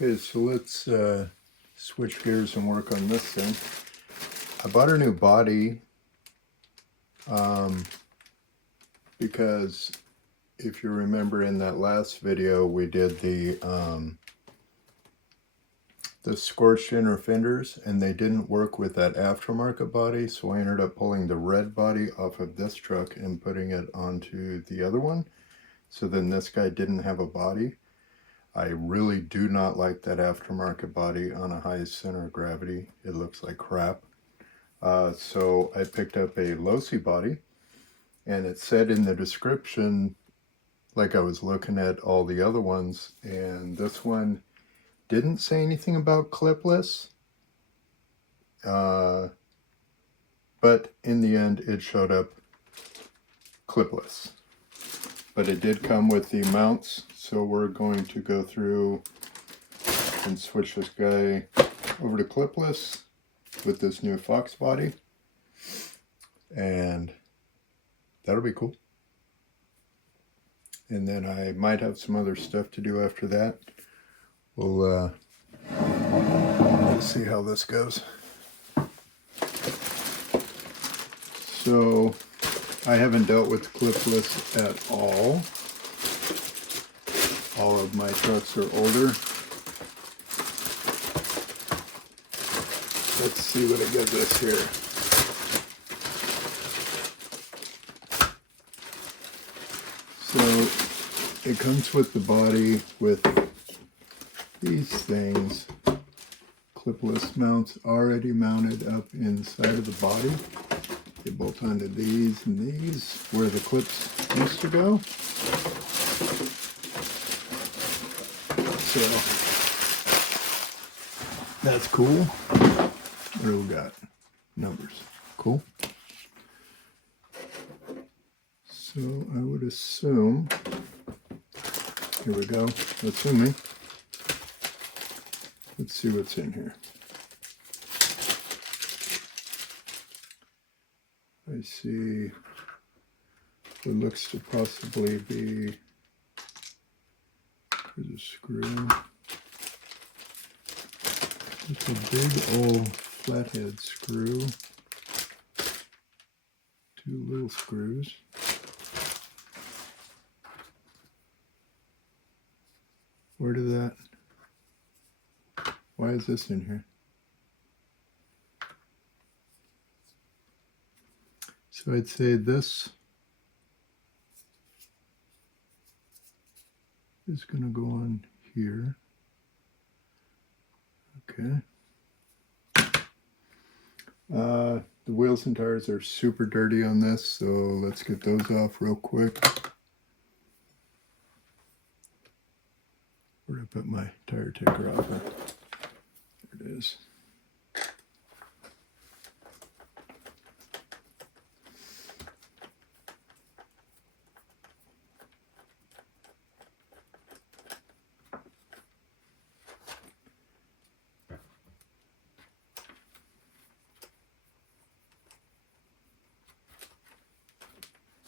Okay, so let's switch gears and work on this thing. I bought a new body because if you remember in that last video we did the scorched inner fenders and they didn't work with that aftermarket body, so I ended up pulling the red body off of this truck and putting it onto the other one. So then this guy didn't have a body. I really do not like that aftermarket body on a high center of gravity. It looks like crap. So I picked up a low-C body, and it said in the description, like I was looking at all the other ones, and this one didn't say anything about clipless. But in the end, it showed up clipless. But it did come with the mounts, so we're going to go through and switch this guy over to clipless with this new Fox body, and that'll be cool. And then I might have some other stuff to do after that. We'll see how this goes. So I haven't dealt with clipless at all. All of my trucks are older. Let's see what it gives us here. So it comes with the body with these things, clipless mounts already mounted up inside of the body. They bolt onto these and these where the clips used to go. So that's cool. What do we got? Numbers. Cool. So I would assume, here we go, assuming. Let's see what's in here. I see what looks to possibly be, there's a screw. It's a big old flathead screw. Two little screws. Where did that, why is this in here? So I'd say this is going to go on here. Okay. The wheels and tires are super dirty on this, so let's get those off real quick. Where did I put my tire taker off? There it is.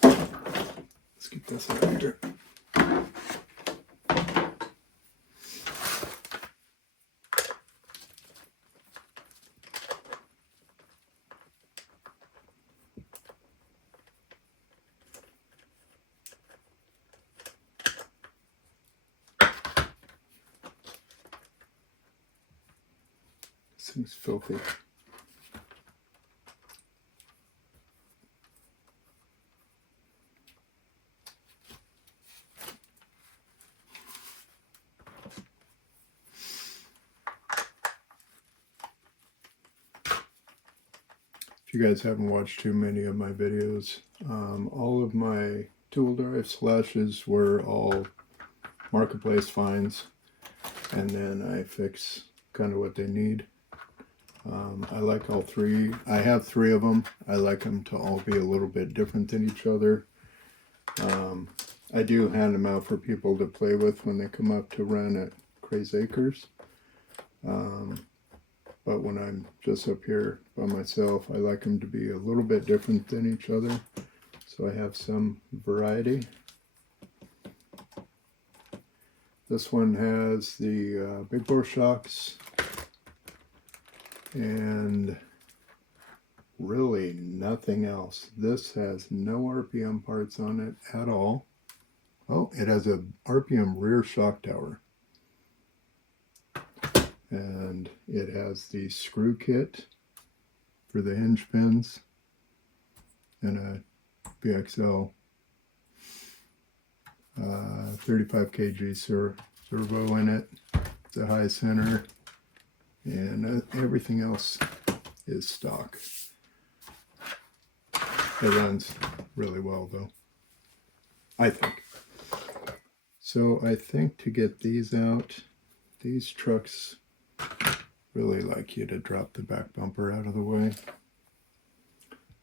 Let's get this out of here. This thing's filthy. If you guys haven't watched too many of my videos, all of my tool drive slashes were all marketplace finds, and then I fix kind of what they need. I like all three. I have three of them. I like them to all be a little bit different than each other. I do hand them out for people to play with when they come up to run at Crazed Acres. But when I'm just up here by myself, I like them to be a little bit different than each other. So I have some variety. This one has the big bore shocks and really nothing else. This has no RPM parts on it at all. Oh, it has a RPM rear shock tower. And it has the screw kit for the hinge pins and a BXL 35 kg servo in it, the high center, and everything else is stock. It runs really well though, I think. So I think to get these out, these trucks really like you to drop the back bumper out of the way.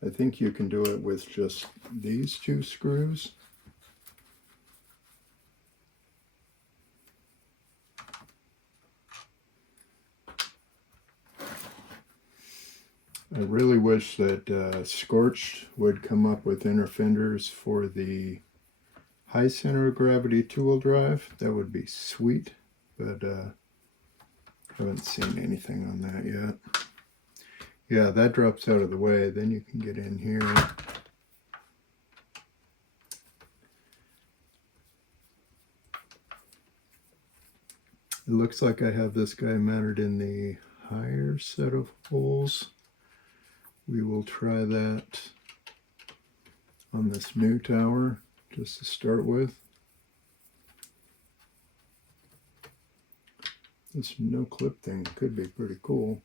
I think you can do it with just these two screws. I really wish that Scorched would come up with inner fenders for the high center of gravity two-wheel drive. That would be sweet, but haven't seen anything on that yet. Yeah, that drops out of the way. Then you can get in here. It looks like I have this guy mounted in the higher set of holes. We will try that on this new tower just to start with. This no clip thing could be pretty cool.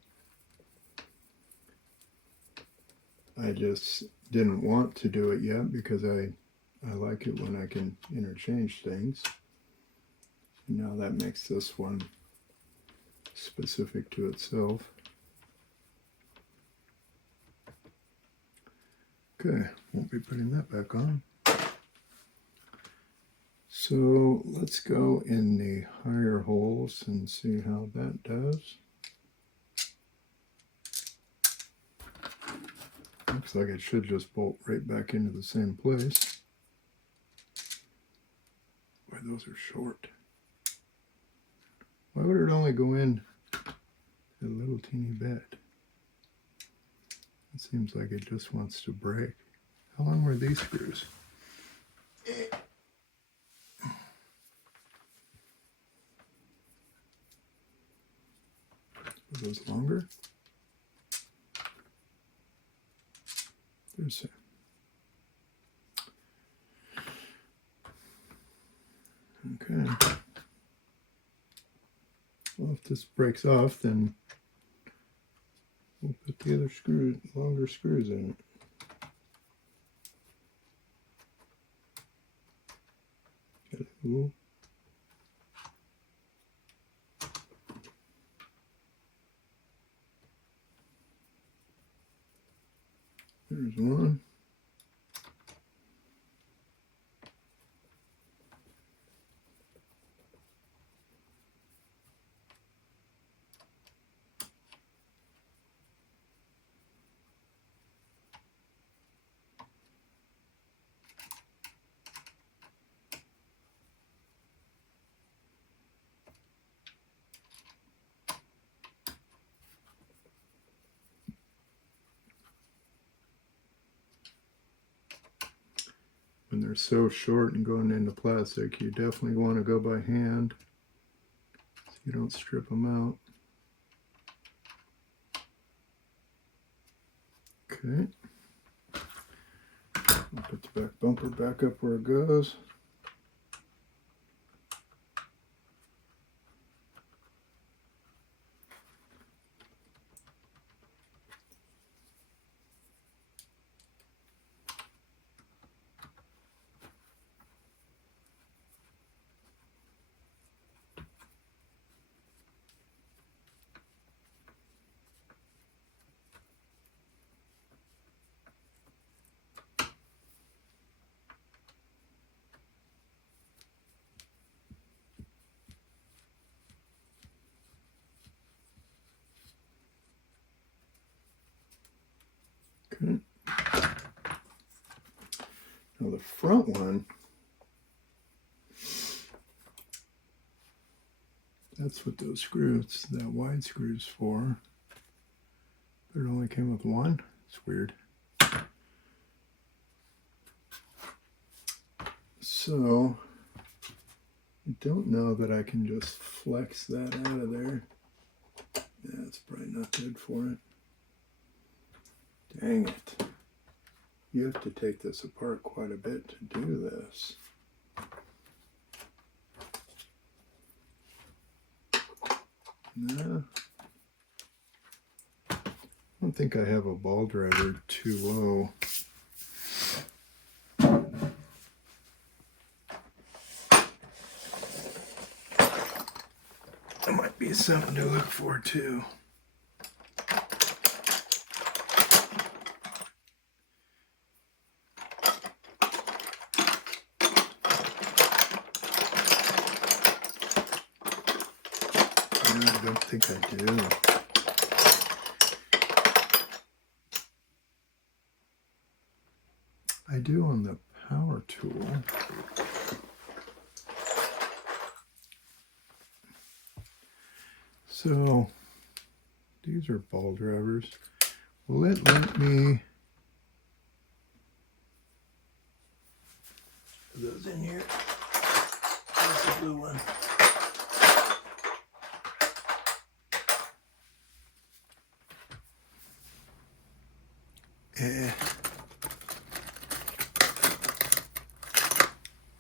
I just didn't want to do it yet because I like it when I can interchange things. And now that makes this one specific to itself. Okay, won't be putting that back on. So let's go in the higher holes and see how that does. Looks like it should just bolt right back into the same place. Boy, those are short. Why would it only go in a little teeny bit? It seems like it just wants to break. How long were these screws? Are those longer? There's okay. Well, if this breaks off, then we'll put the other screws, longer screws in it. Hello. There's one. When they're so short and going into plastic, you definitely want to go by hand so you don't strip them out. Okay. I'll put the back bumper back up where it goes. Okay. Now the front one, That's what those screws, that wide screw's for. But it only came with one. It's weird. So I don't know that I can just flex that out of there. Yeah, it's probably not good for it. Dang it. You have to take this apart quite a bit to do this. No. I don't think I have a ball driver too low. That might be something to look for too. I don't think I do. I do on the power tool. So these are ball drivers. Will it let me put those in here? There's the blue one.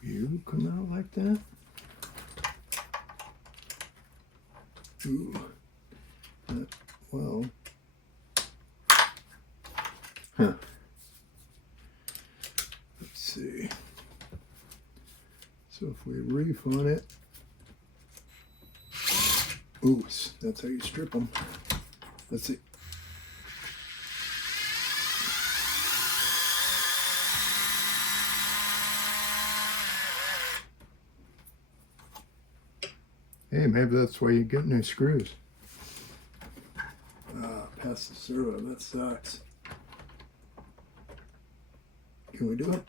You come out like that? Ooh. Well. Huh. Let's see. So if we reef on it. Ooh, that's how you strip them. Let's see. Hey, maybe that's why you get new screws. Past the servo, that sucks. Can we do it?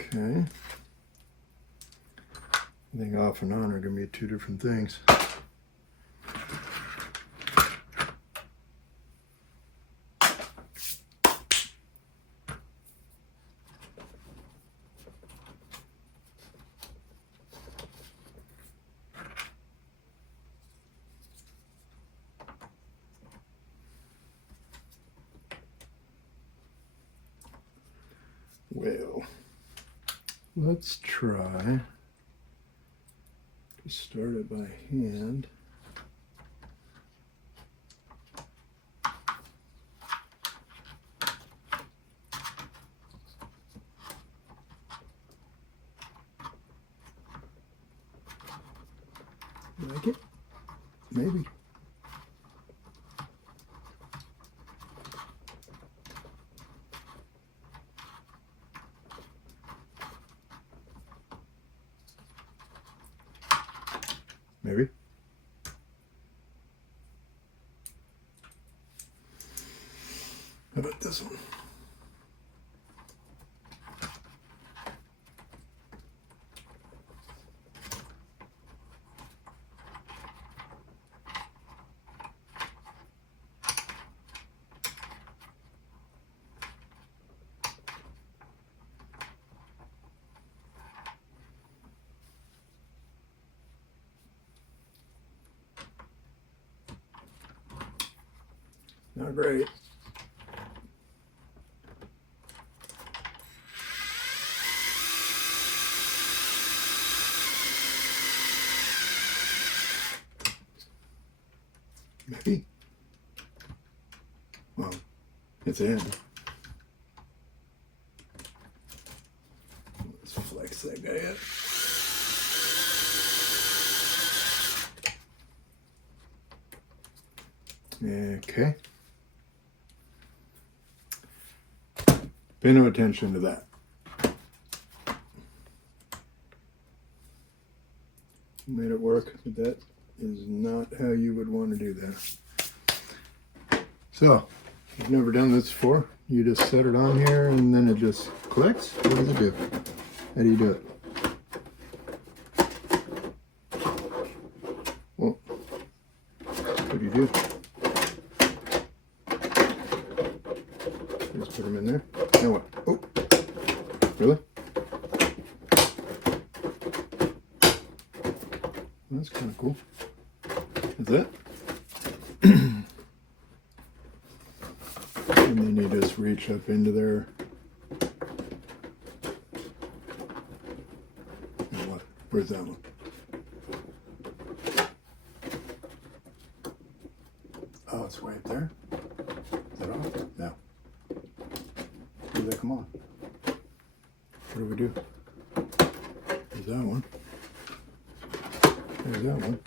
Okay. I think off and on are going to be two different things. Well, let's try to start it by hand. Like it? Maybe. Maybe. How about this one? Not great. Maybe. Well, it's in. Let's flex that guy up. Okay. Pay no attention to that. Made it work, but that is not how you would want to do that. So, if you've never done this before, You just set it on here and then it just clicks? What does it do? How do you do it? Well, what do you do? Just put them in there. Now what? Oh, really? That's kind of cool. Is that? And then you just reach up into there. And what? Where's that one? Oh, it's right there. Is that off? No. Where do they come on? What do we do? There's that one. There's that one.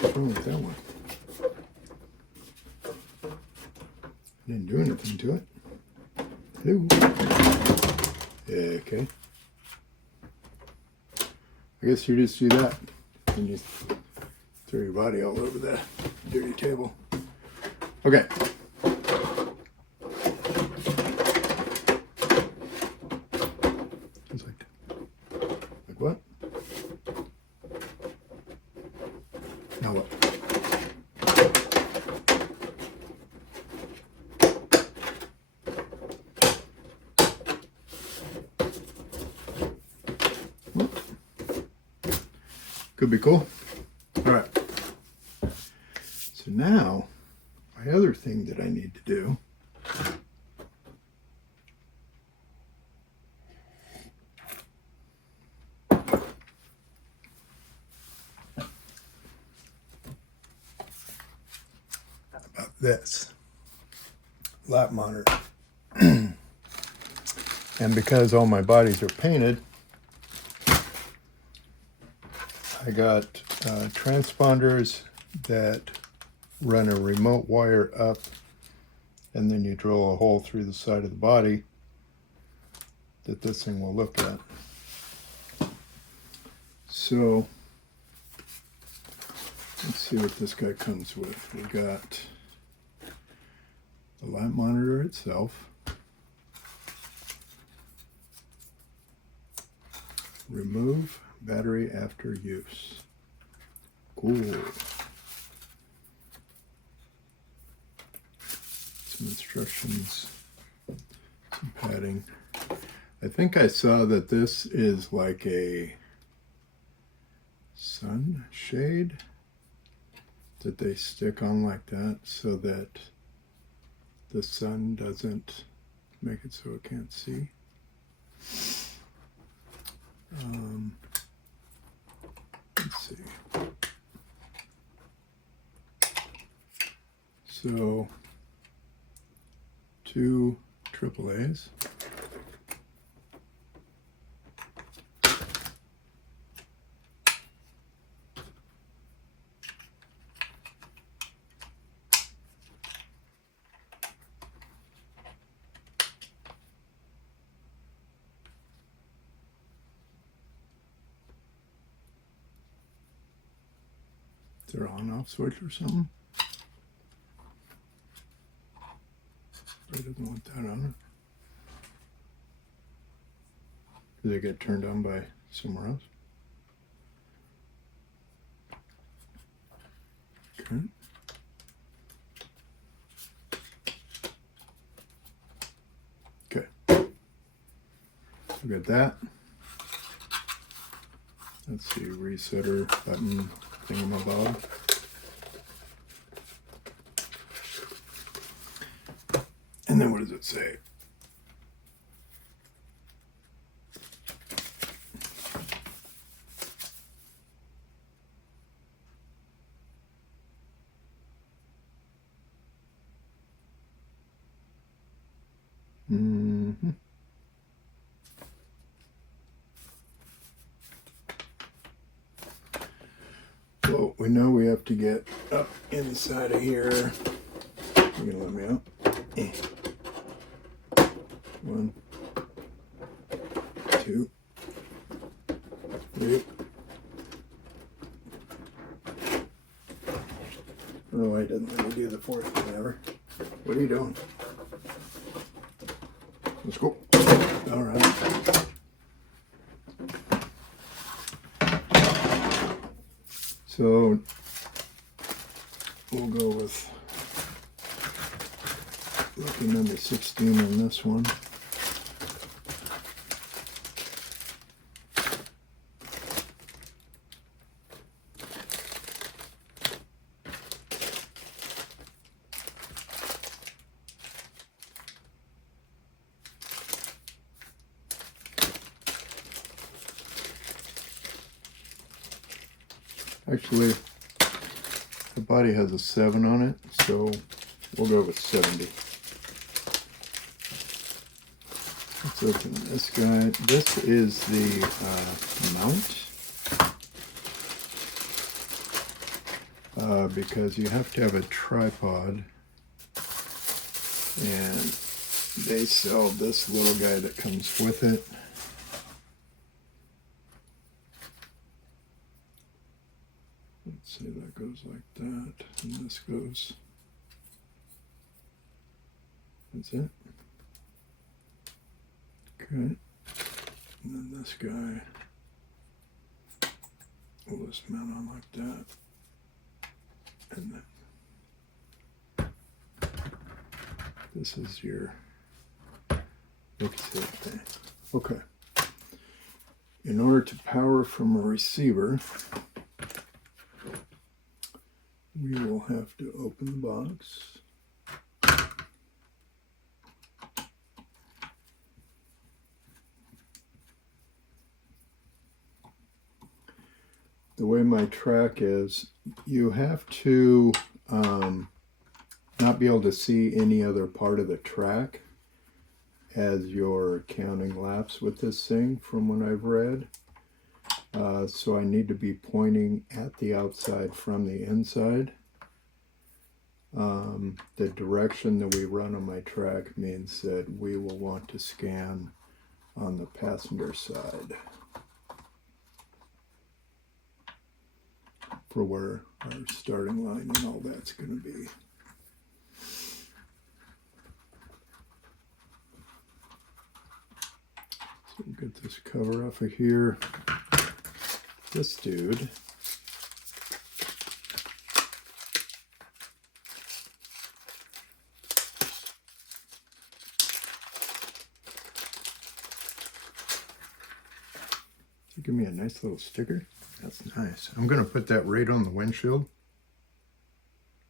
What's wrong with that one? Didn't do anything to it. Hello. Okay. I guess you just do that and you throw your body all over the dirty table. Okay. It's like what? Now what? Could be cool. All right. So now, my other thing that I need to do about this lap monitor. And because all my bodies are painted, I got transponders that run a remote wire up, and then you drill a hole through the side of the body that this thing will look at. So let's see what this guy comes with. We got the lap monitor itself, remove battery after use. Cool. Some instructions, some padding. I think I saw that this is like a sunshade that they stick on like that so that the sun doesn't make it so it can't see. Let's see. So 2 AAAs. Is there an on-off switch or something? It doesn't want that on it. Did it get turned on by somewhere else? Okay. Okay. We got that. Let's see, resetter button thingamabob. And then what does it say? Well, we know we have to get up inside of here. You're gonna let me out? 1, 2, 3. I don't know why he doesn't let me do the fourth one ever. Would are you doing? Let's go. All right. So we'll go with lucky number 16 on this one. Actually, the body has a 7 on it, so we'll go with 70. Let's open this guy. This is the mount, because you have to have a tripod, and they sell this little guy that comes with it. Let's see, that goes like that, and this goes, that's it. Okay, and then this guy will just mount on like that, and then this is your mix-it thing. Okay, in order to power from a receiver, we will have to open the box. The way my track is, you have to not be able to see any other part of the track as you're counting laps with this thing from what I've read. So I need to be pointing at the outside from the inside. The direction that we run on my track means that we will want to scan on the passenger side for where our starting line and all that's going to be. So we'll get this cover off of here. This dude give me a nice little sticker. That's nice. I'm going to put that right on the windshield.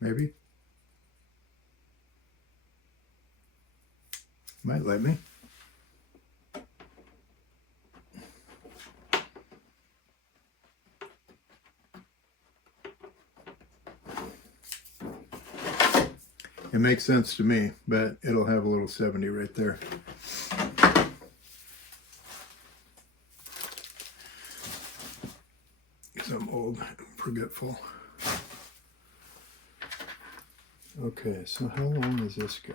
Maybe. Might let me. It makes sense to me, but it'll have a little 70 right there. Because I'm old and forgetful. Okay, so how long is this guy?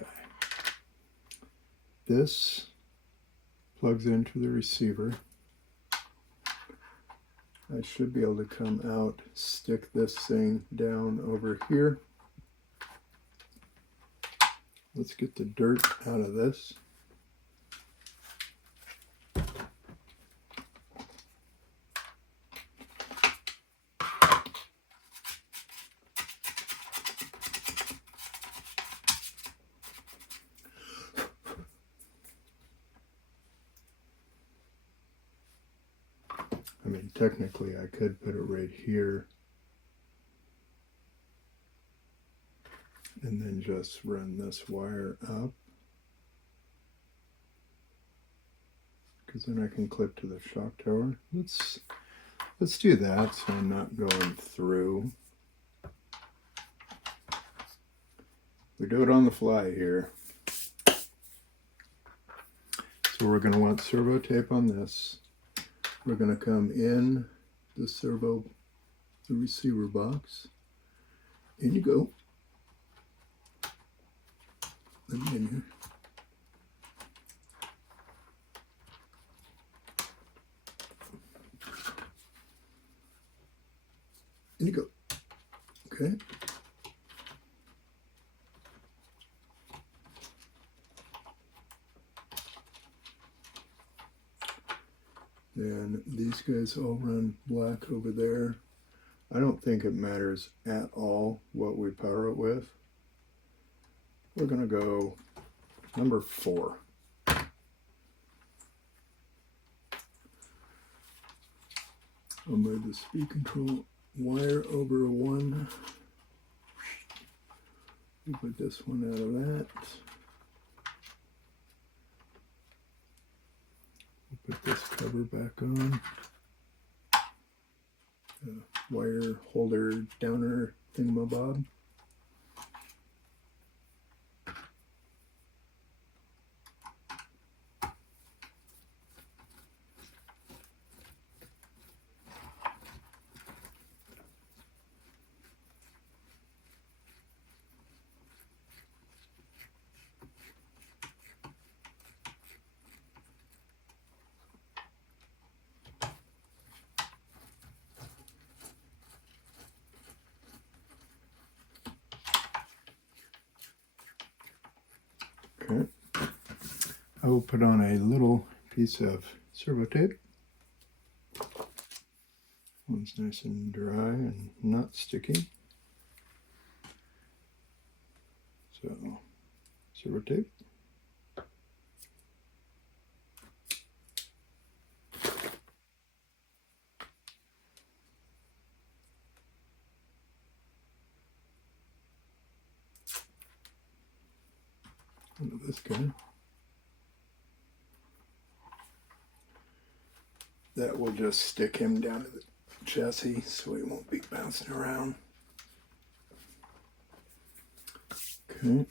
This plugs into the receiver. I should be able to come out, stick this thing down over here. Let's get the dirt out of this. I mean, technically I could put it right here and then just run this wire up, because then I can clip to the shock tower. Let's do that so I'm not going through. We do it on the fly here. So we're going to want servo tape on this. We're going to come in the receiver box. In you go. Let me in here. In you go. Okay. And these guys all run black over there. I don't think it matters at all what we power it with. We're gonna go number 4. I'll move the speed control wire over 1. We'll put this one out of that. We'll put this cover back on. Wire holder downer thingamabob. Okay. I will put on a little piece of servo tape. One's nice and dry and not sticky. So, servo tape. Onto this guy. That will just stick him down to the chassis so he won't be bouncing around. Okay.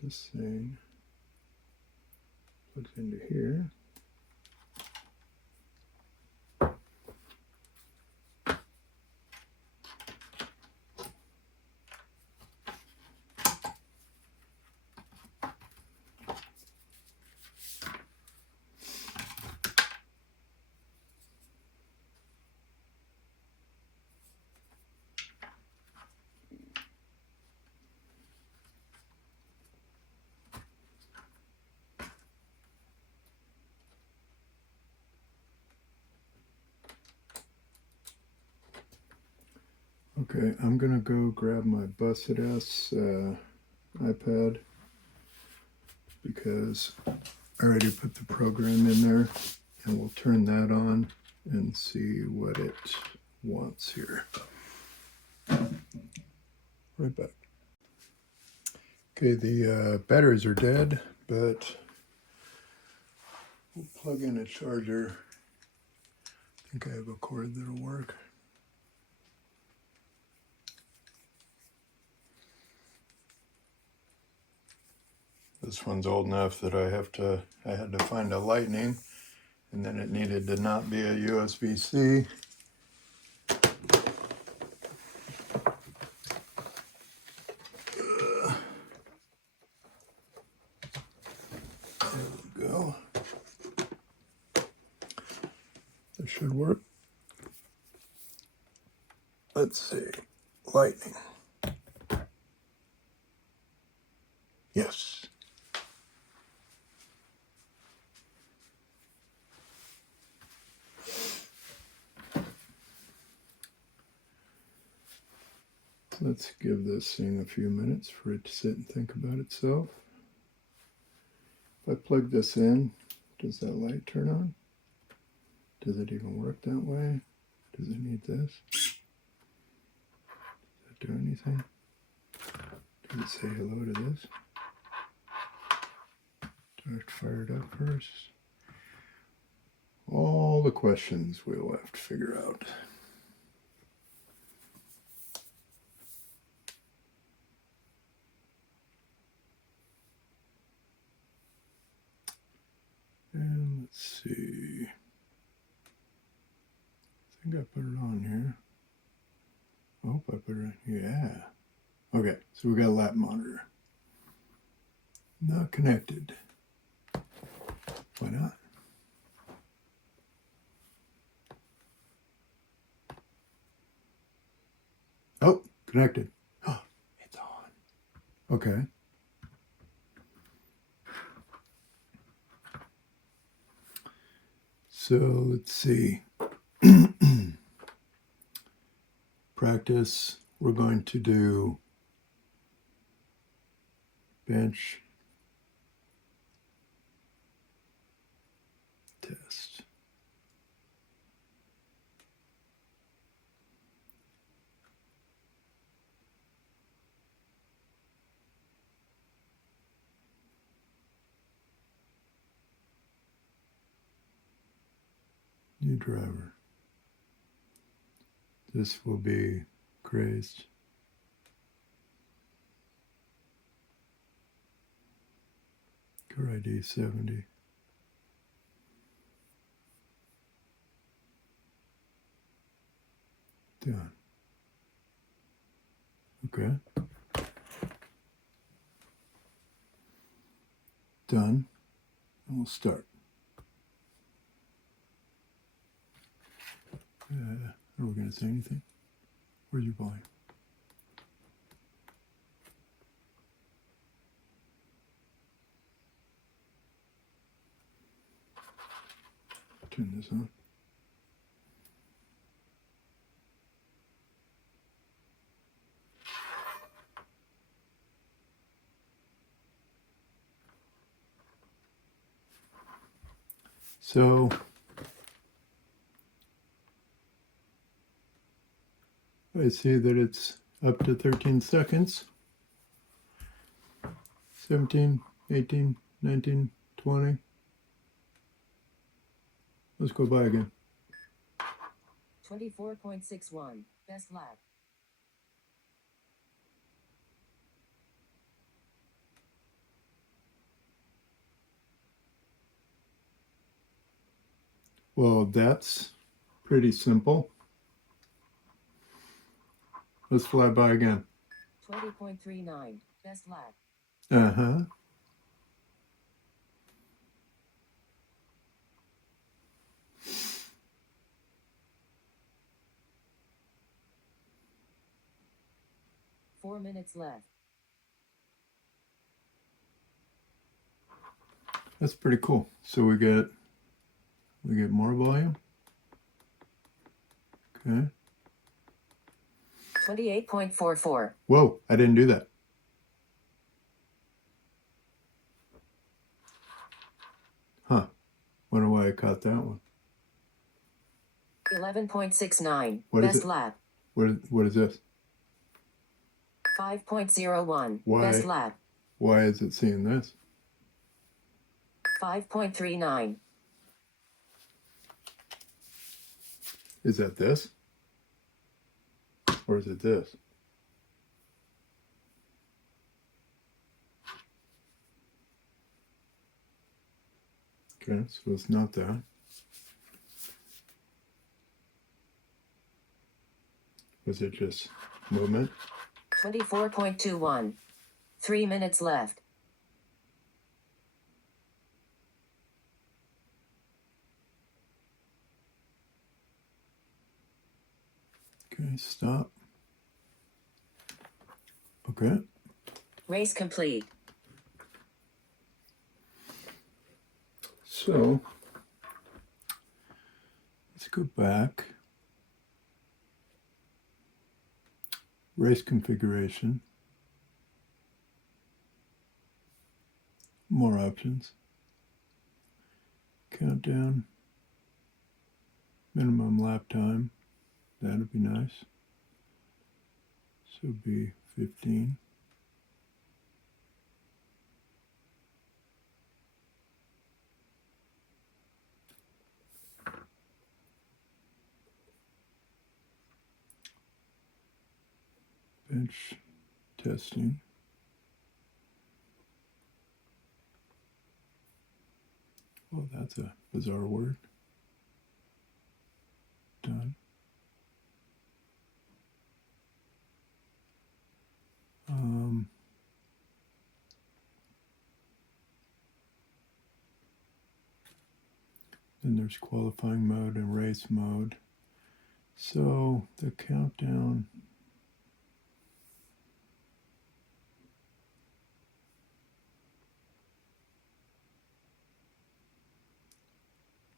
This thing plugs into here. Okay, I'm gonna go grab my busted ass iPad because I already put the program in there, and we'll turn that on and see what it wants here. Right back. Okay, the batteries are dead, but we'll plug in a charger. I think I have a cord that'll work. This one's old enough that I had to find a lightning, and then it needed to not be a USB-C. There we go. This should work. Let's see. Lightning. Yes. Let's give this thing a few minutes for it to sit and think about itself. If I plug this in, does that light turn on? Does it even work that way? Does it need this? Does it do anything? Does it say hello to this? Do I have to fire it up first? All the questions we'll have to figure out. And let's see. I think I put it on here. I hope I put it on. Yeah. Okay, so we got a lap monitor. Not connected. Why not? Oh, connected. Oh, it's on. Okay. So let's see. Practice, we're going to do bench, test. New driver. This will be Crazed. Car ID 70. Done. Okay. Done. And we'll start. Are we going to say anything? Where's your volume? Turn this on. So I see that it's up to 13 seconds. 17, 18, 19, 20. Let's go by again. 24.61, best lap. Well, that's pretty simple. Let's fly by again. 20.39, best lap. Uh-huh. Four minutes left. That's pretty cool. So we get more volume. Okay. 28.44. Whoa, I didn't do that. Huh. Wonder why I caught that one. 11.69, What is best it? lap. What is this? 5.01, Why? best lap. Why is it seeing this? 5.39. Is that this? Or is it this? Okay, so it's not that. Was it just movement? 24.21. 3 minutes left. Okay, stop. Okay. Race complete. So let's go back. Race configuration. More options. Countdown. Minimum lap time. That'd be nice. So it'd be 15. Bench testing. Well, that's a bizarre word. Done. Then there's qualifying mode and race mode. So the countdown.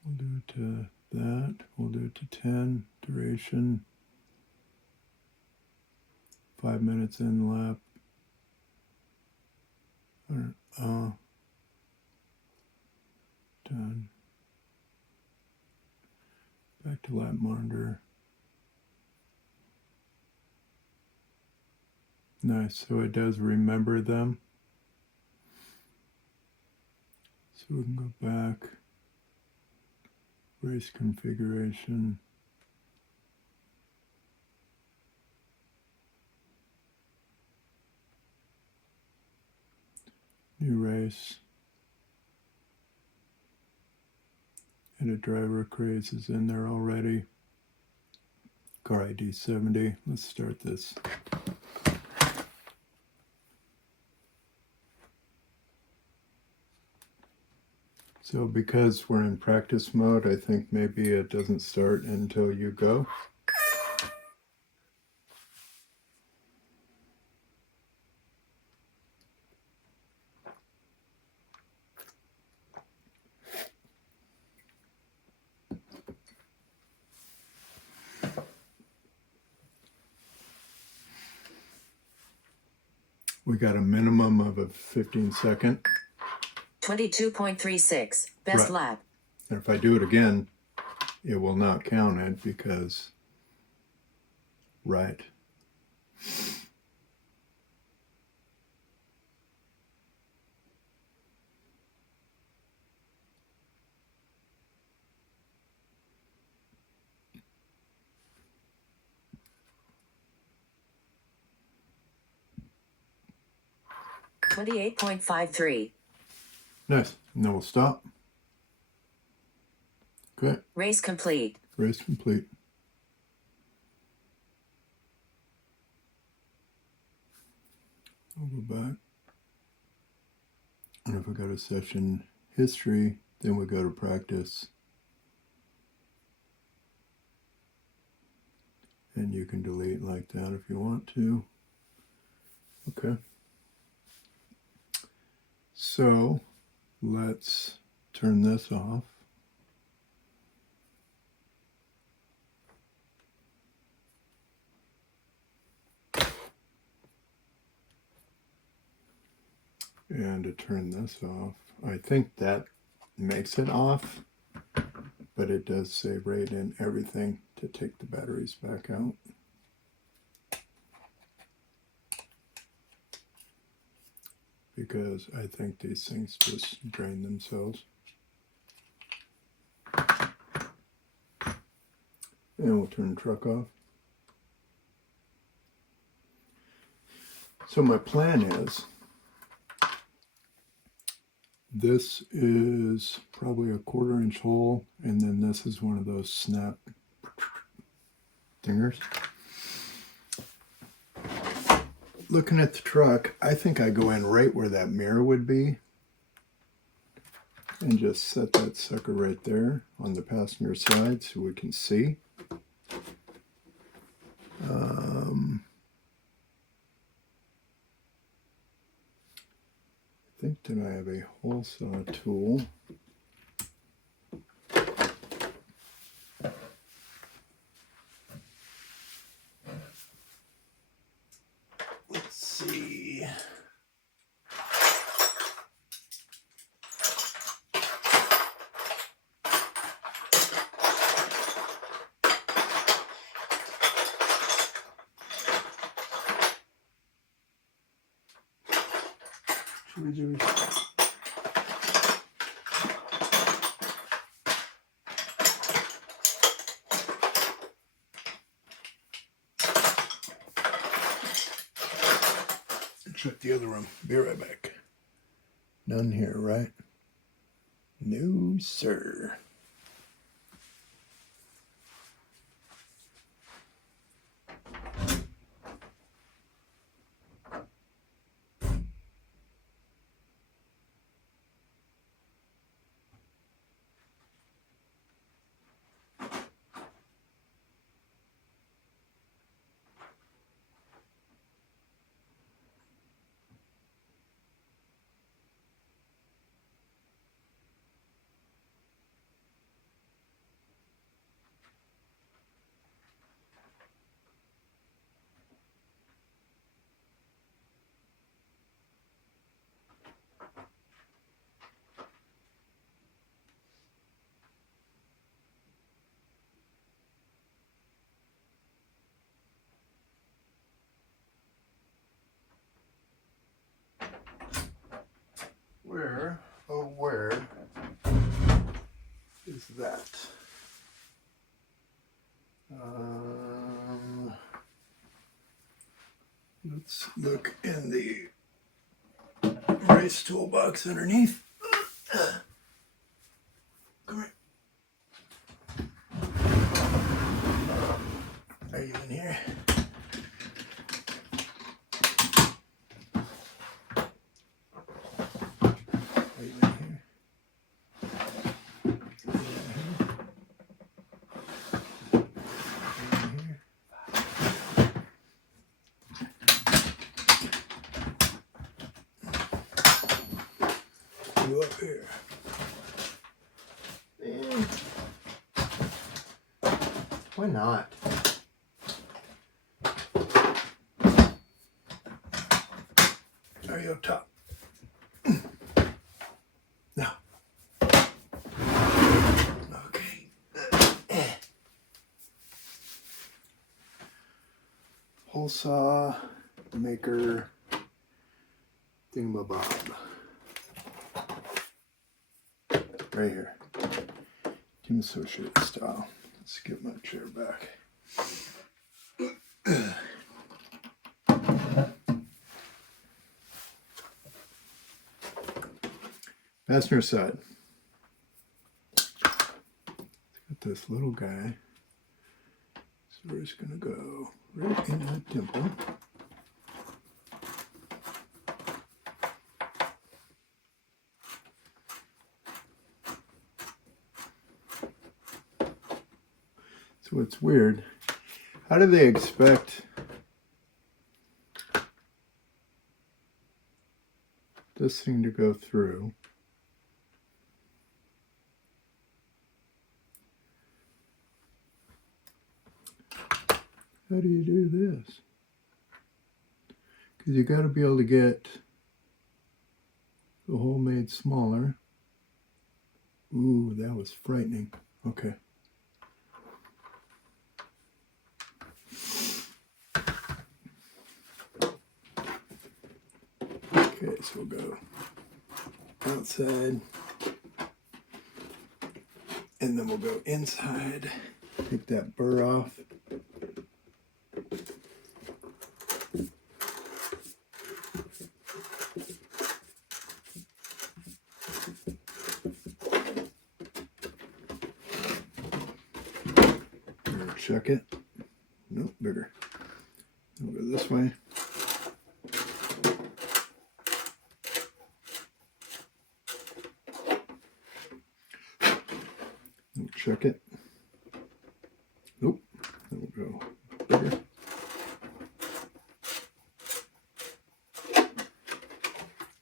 We'll do it to that. We'll do it to 10. Duration. 5 minutes in lap. Done. Back to LapMonitor. Nice, so it does remember them. So we can go back. Race configuration. New race. Edit driver. Crazed is in there already. Car ID 70. Let's start this. So because we're in practice mode, I think maybe it doesn't start until you go. We got a minimum of a 15-second. 22.36. Best Right. lap. And if I do it again, it will not count it because, right. $28.53. Nice. And then we'll stop. Okay. Race complete. Race complete. I'll go back. And if we go to session history, then we go to practice. And you can delete like that if you want to. Okay. So let's turn this off. And to turn this off, I think that makes it off, but it does say rate in everything to take the batteries back out. Because I think these things just drain themselves. And we'll turn the truck off. So my plan is, this is probably a 1/4 inch hole, and then this is one of those snap dingers. Looking at the truck, I think I go in right where that mirror would be and just set that sucker right there on the passenger side so we can see. I think that I have a hole saw tool. Let's see. Should we do it? Check the other room. Be right back. None here, right? No, sir. that. Let's look in the race toolbox underneath. Come here. Are you in here? Are you in here? You up here? Man. Why not? Are you up top? No. Okay. Hole saw maker thingamabob. Right here. Team Associate style. Let's get my chair back. Fastener side. Let's get this little guy. So we're just going to go right in that dimple. So it's weird. How do they expect this thing to go through? How do you do this? Because you got to be able to get the hole made smaller. Ooh, that was frightening. Okay. Okay, so we'll go outside, and then we'll go inside, take that burr off. Check it. Nope, bigger. We'll go this way. We'll check it. Nope. Then we'll go bigger.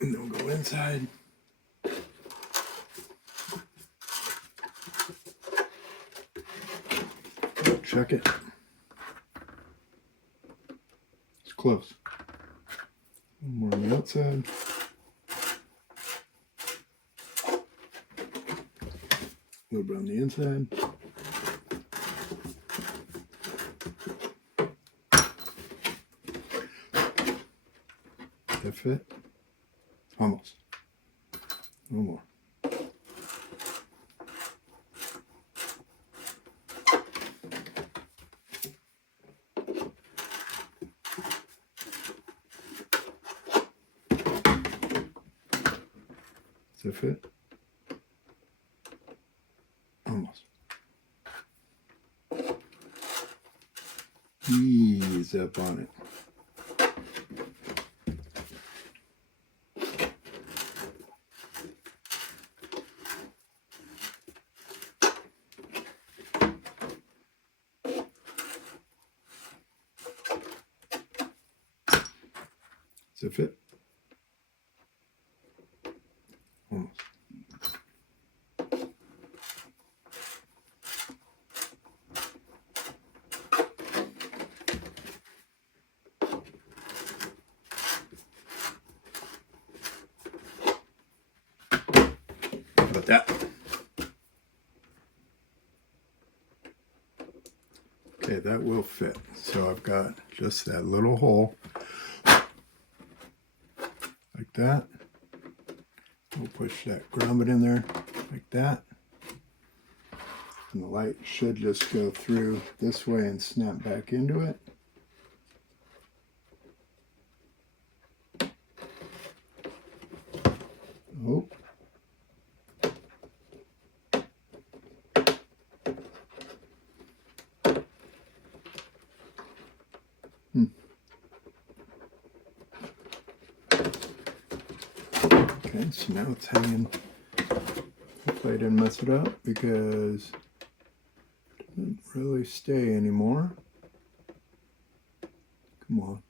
And then we'll go inside. Check it. It's close. One more on the outside. A little bit on the inside. That fit? Almost. One more. Does that fit? Almost. Ease up on it. Does it fit? Almost. How about that? Okay, that will fit. So I've got just that little hole like that. We'll push that grommet in there like that. And the light should just go through this way and snap back into it. Oh. Okay, so now it's hanging. Hopefully I didn't mess it up because it didn't really stay anymore. Come on.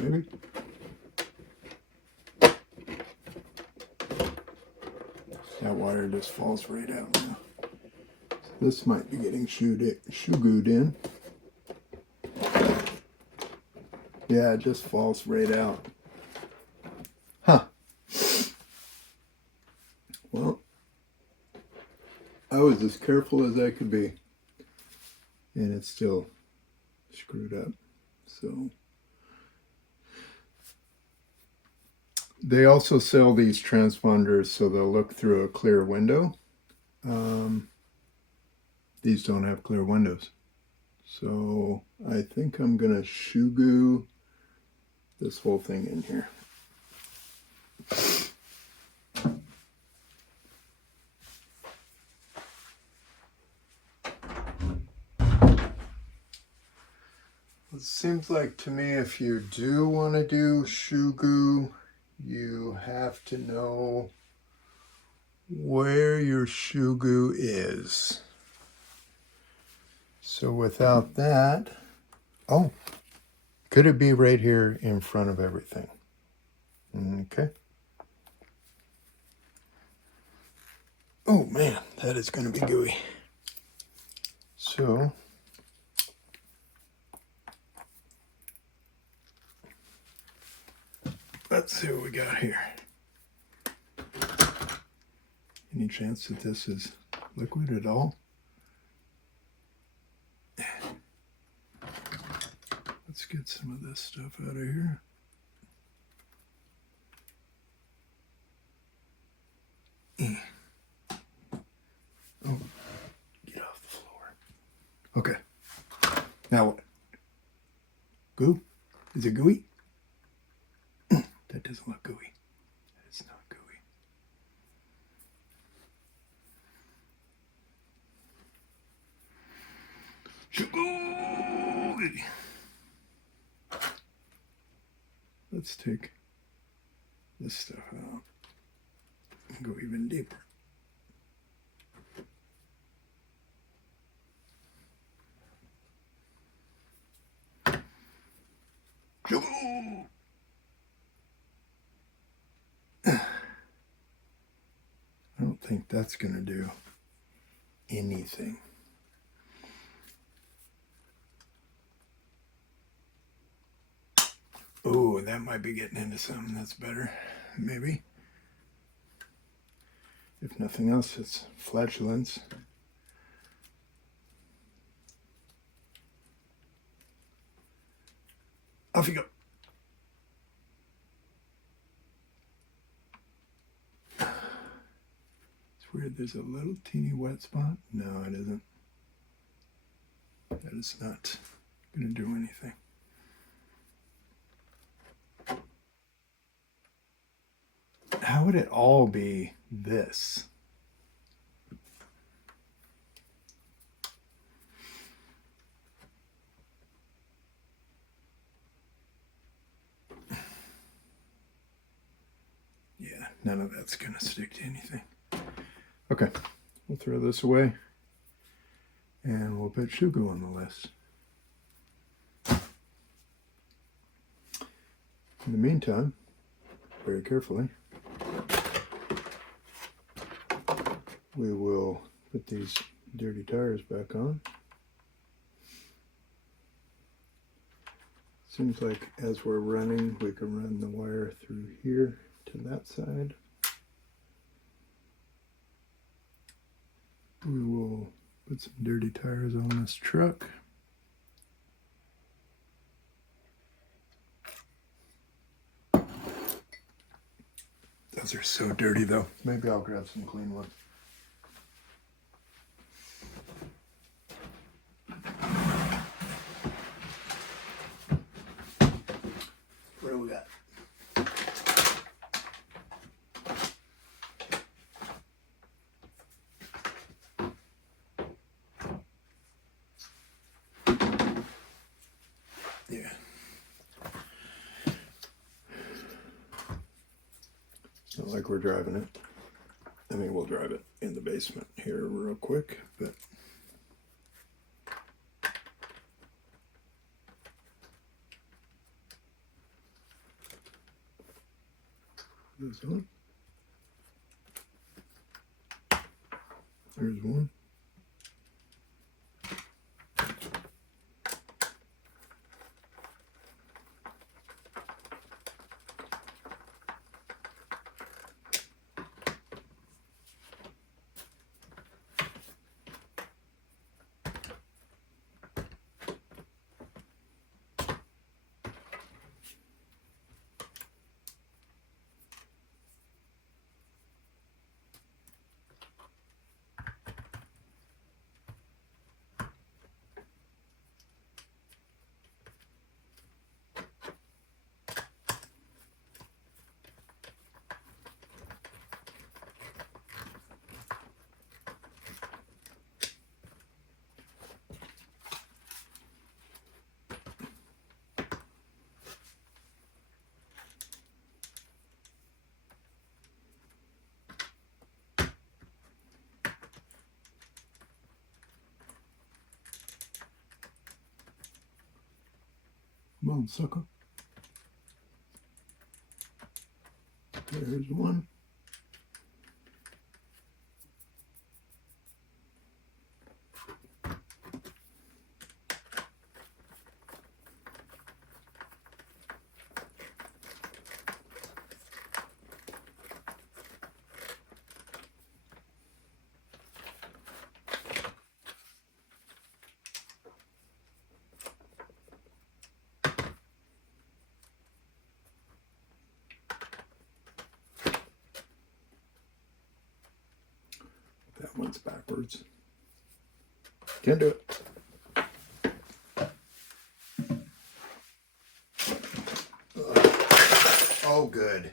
Maybe. That wire just falls right out now. This might be getting shoe-gooed in. Yeah, it just falls right out. Huh. Well, I was as careful as I could be. And it's still screwed up. So they also sell these transponders so they'll look through a clear window. These don't have clear windows. So I think I'm going to shoe goo this whole thing in here. It seems like to me if you do want to do shoe goo, you have to know where your shoe goo is. So without that, oh, could it be right here in front of everything? Okay. Oh man, that is going to be gooey. So let's see what we got here. Any chance that this is liquid at all? Let's get some of this stuff out of here. Oh, get off the floor. Okay. Now what? Goo? Is it gooey? That doesn't look gooey. It's not gooey. Gooey. Let's take this stuff out and go even deeper. I don't think that's going to do anything. Oh, that might be getting into something that's better, maybe. If nothing else, it's flatulence. Off you go. It's weird, there's a little teeny wet spot. No, it isn't. That is not going to do anything. How would it all be this? Yeah, none of that's going to stick to anything. Okay, we'll throw this away and we'll put shoe goo on the list. In the meantime, very carefully, we will put these dirty tires back on. Seems like as we're running, we can run the wire through here to that side. We will put some dirty tires on this truck. Those are so dirty though. Maybe I'll grab some clean ones. What do we got? Yeah. Not like we're driving it. I mean, we'll drive it in the basement here real quick, but this one. There's one. Come on, sucker. There's one. That one's backwards. Can't do it. Oh, good.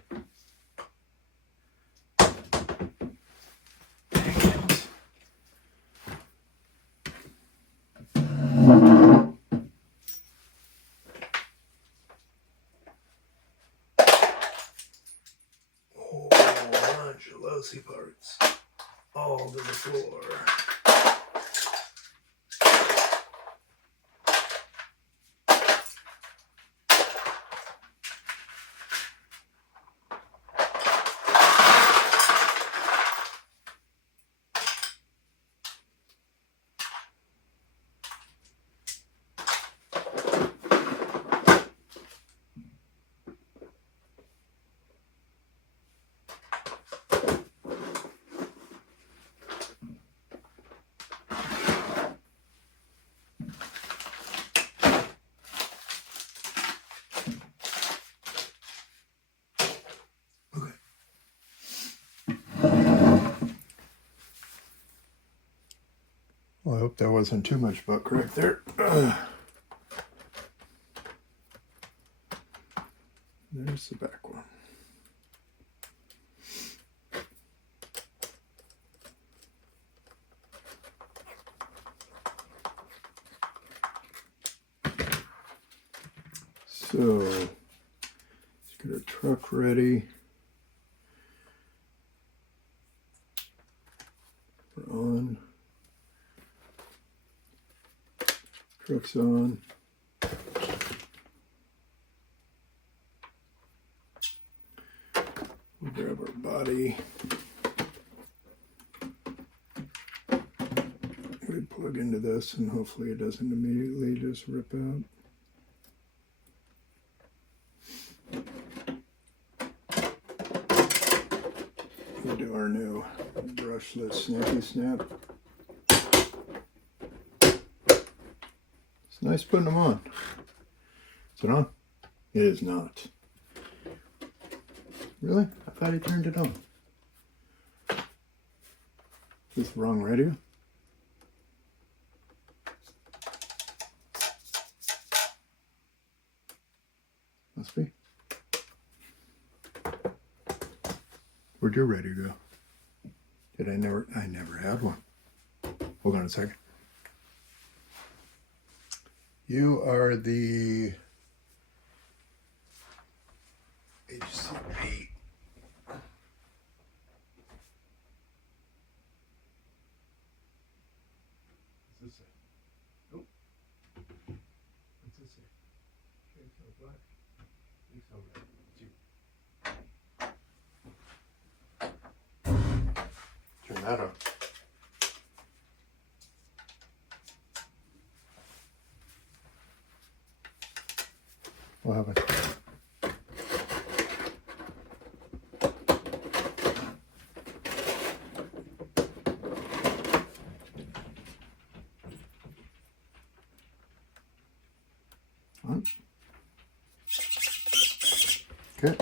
Oh, bunch of lousy parts all to the floor. Well, I hope that wasn't too much butt crack there. There's the back one. So, let's get our truck ready. We're on. Truck's on. We'll grab our body. We plug into this and hopefully it doesn't immediately just rip out. We'll do our new brushless snappy snap. It's nice putting them on. Is it on? It is not. Really? I Thought I turned it on. Is this the wrong radio? Must be. Where'd your radio go? I never had one. Hold on a second. You are the HCG. What's this say? Nope. What's this say? Shades no black. Shades no red. It's you. Turn that on. What happened? On. Okay.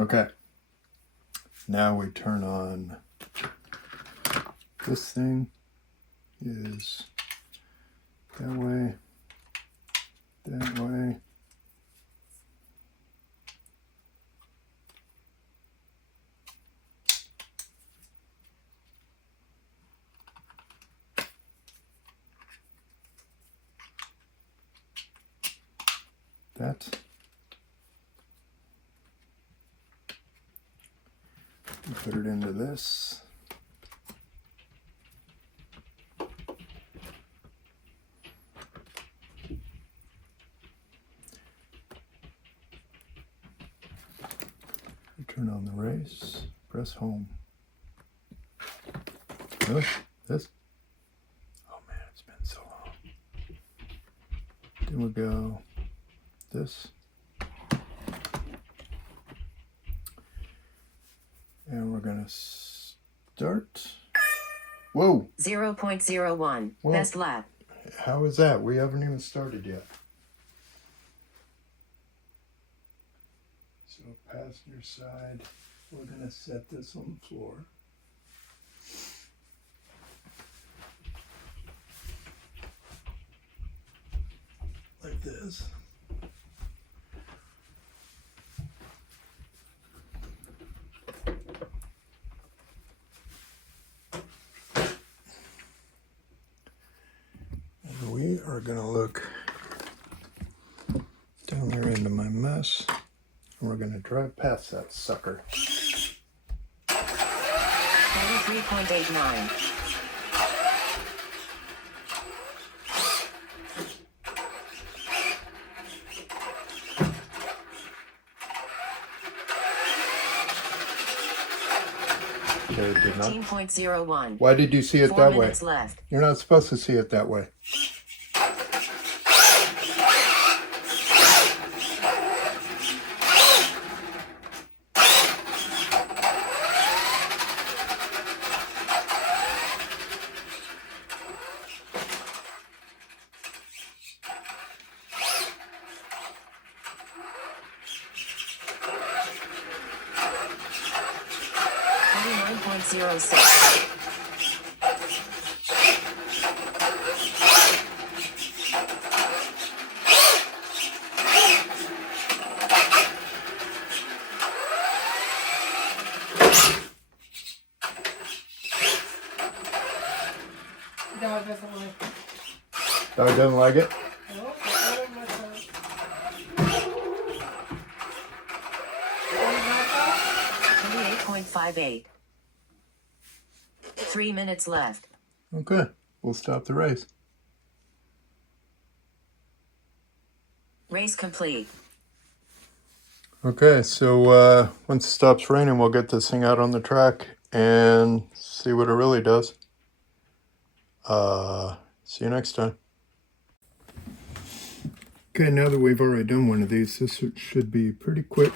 Okay, now we turn on, this thing is that way, that way. That. Put it into this. Turn on the race, press home. Really? This? Oh man, it's been so long. Then we go this. And we're gonna start. Whoa! 0.01. Well, Best lap. How is that? We haven't even started yet. So passenger side, we're gonna set this on the floor. Like this. We are going to look down there into my mess, and we're going to drive past that sucker. 93.89. Okay, did not. 15.01. Why did you see it 4 that way? minutes left. You're not supposed to see it that way. .06. Dog doesn't like it. Dog doesn't like it? Nope, I don't like that. 28.58. 3 minutes left. Okay, we'll stop the race. Race complete. Okay, so once it stops raining, we'll get this thing out on the track and see what it really does. See you next time. Okay, now that we've already done one of these, this should be pretty quick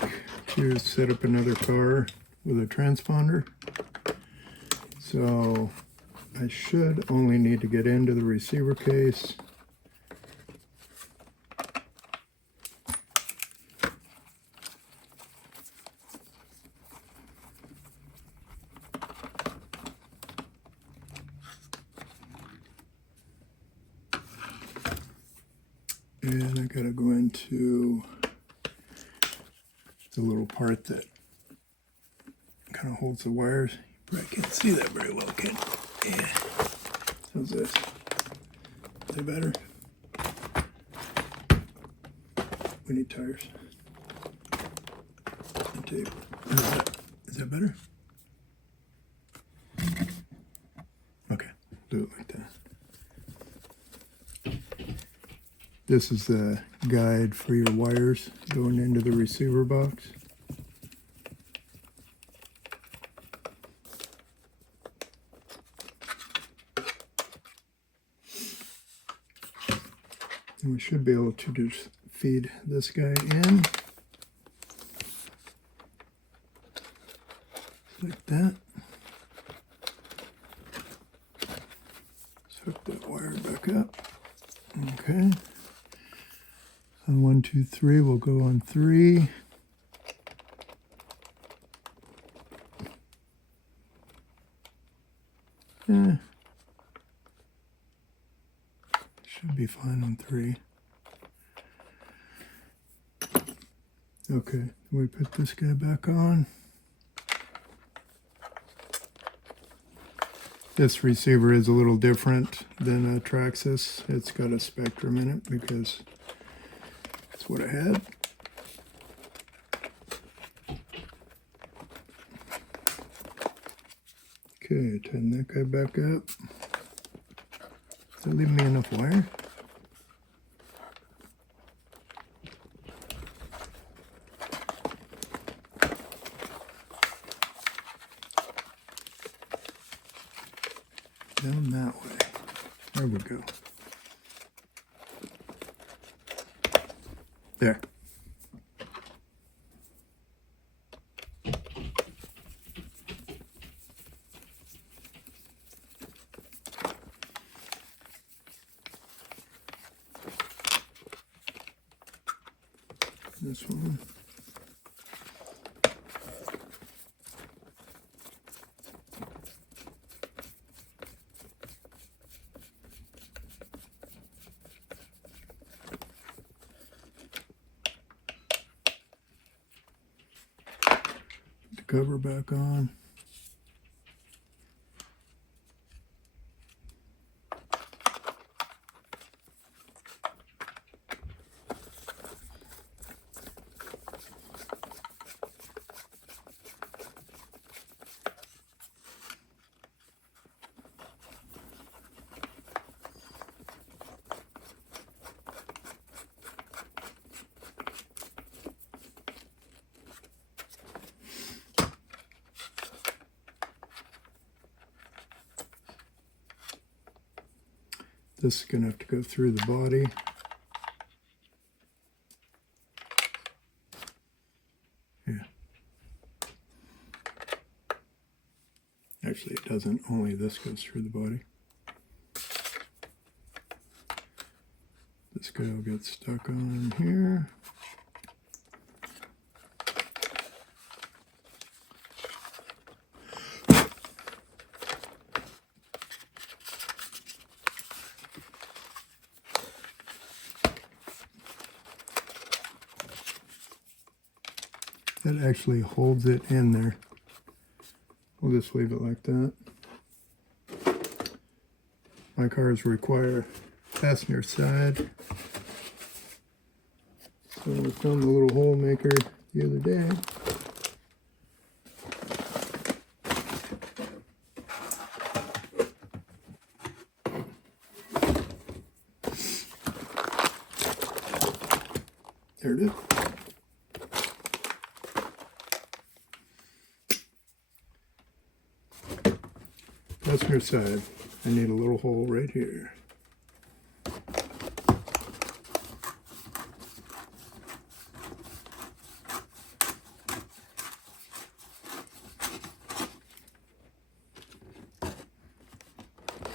to set up another car with a transponder. So I should only need to get into the receiver case. And I gotta go into the little part that kind of holds the wires. You probably can't see that very well, can you? Yeah. How's this? Is that better? We need tires. And tape. Is that better? Okay, do it like that. This is the guide for your wires going into the receiver box. And we should be able to just feed this guy in. Like that. Let's hook that wire back up. Okay. So 1, 2, 3, we'll go on 3. Yeah. Should be fine on 3. Okay, we put this guy back on. This receiver is a little different than a Traxxas. It's got a Spectrum in it because that's what I had. Okay, tighten that guy back up. Is that leaving me enough wire? Down that way. There we go. There. This one. Put the cover back on. This is going to have to go through the body. Yeah. Actually, it doesn't. Only this goes through the body. This guy will get stuck on here. That actually holds it in there. We'll just leave it like that. My cars require passenger side. So we found the little hole maker the other day. There it is. Passenger side, I need a little hole right here.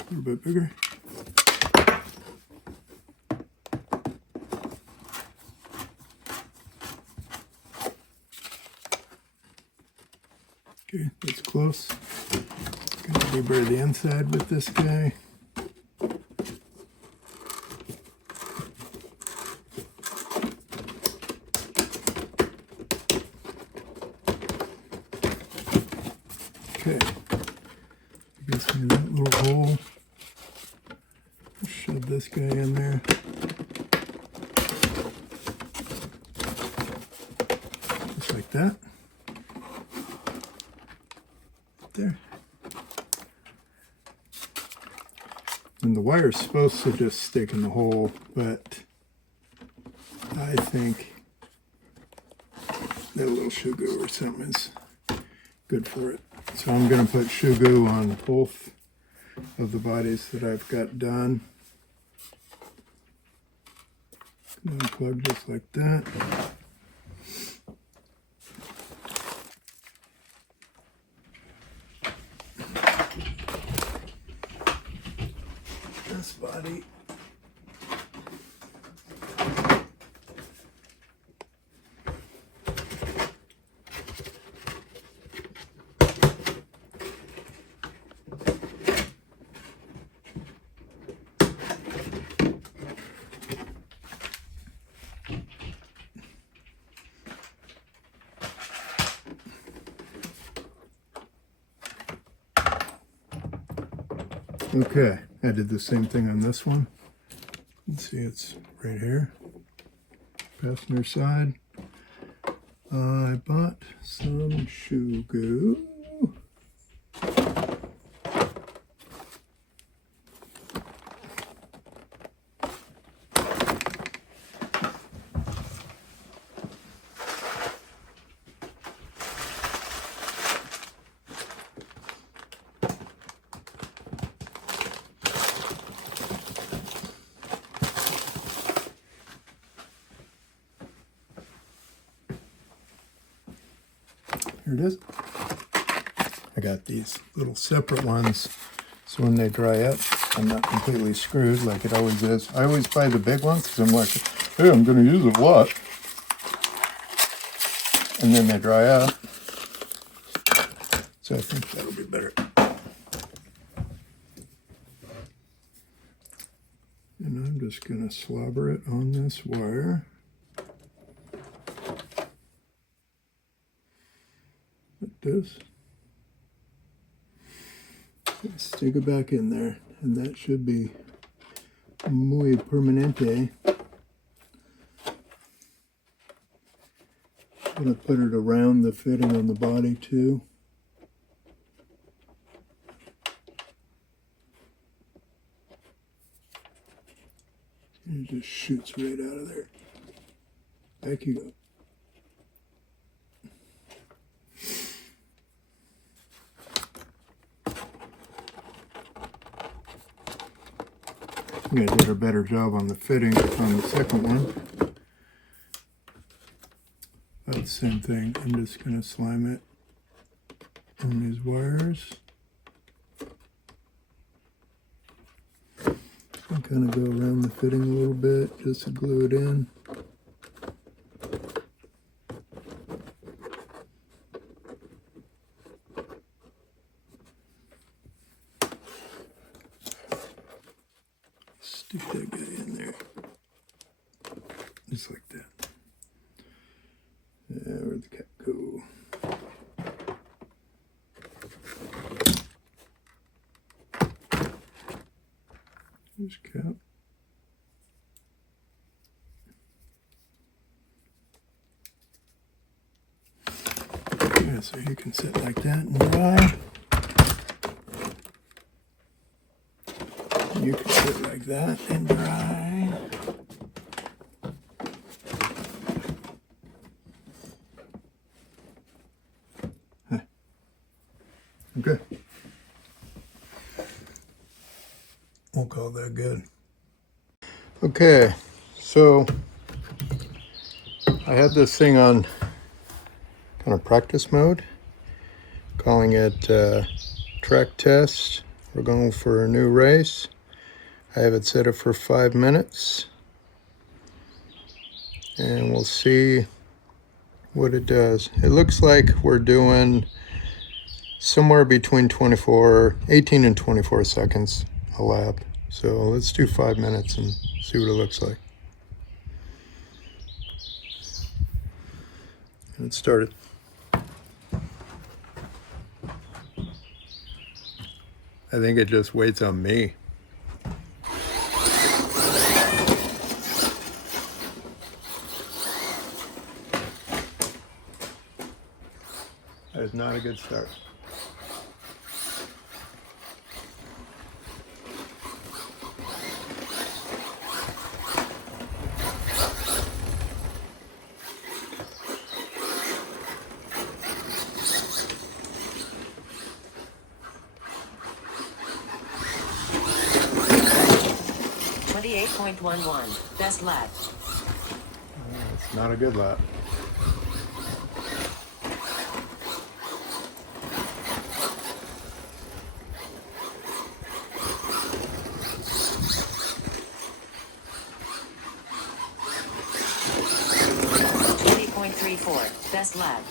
A little bit bigger. Okay, that's close. Gonna deburr the inside with this guy. Okay, I guess in that little hole, shove this guy in there. Just like that. There. And the wire's supposed to just stick in the hole, but I think that little shoe glue or something is good for it. So I'm going to put shoe glue on both of the bodies that I've got done. Unplug just like that. This body. Okay, I did the same thing on this one. Let's see, it's right here. Passenger side. I bought some shoe glue. Here it is. I got these little separate ones, so when they dry up, I'm not completely screwed like it always is. I always buy the big ones because I'm like, hey, I'm going to use a lot. And then they dry up. So I think that'll be better. And I'm just going to slobber it on this wire. Like this. And stick it back in there. And that should be muy permanente. I'm going to put it around the fitting on the body too. And it just shoots right out of there. Back you go. I think I did a better job on the fitting on the second one. About the same thing. I'm just going to slime it on these wires. I'm kind of go around the fitting a little bit just to glue it in. Stick that guy in there. Just like that. Yeah, where'd the cap go? There's cap. Yeah, so you can sit like that and dry. You can sit like that and dry. Okay. We'll call that good. Okay, so I had this thing on kind of practice mode, calling it track test We're going for a new race. I have it set up for 5 minutes. And we'll see what it does. It looks like we're doing somewhere between 18 and 24 seconds a lap. So let's do 5 minutes and see what it looks like. And it started. I think it just waits on me. That is not a good start. .11, best lap. It's not a good lap. .34, best lap.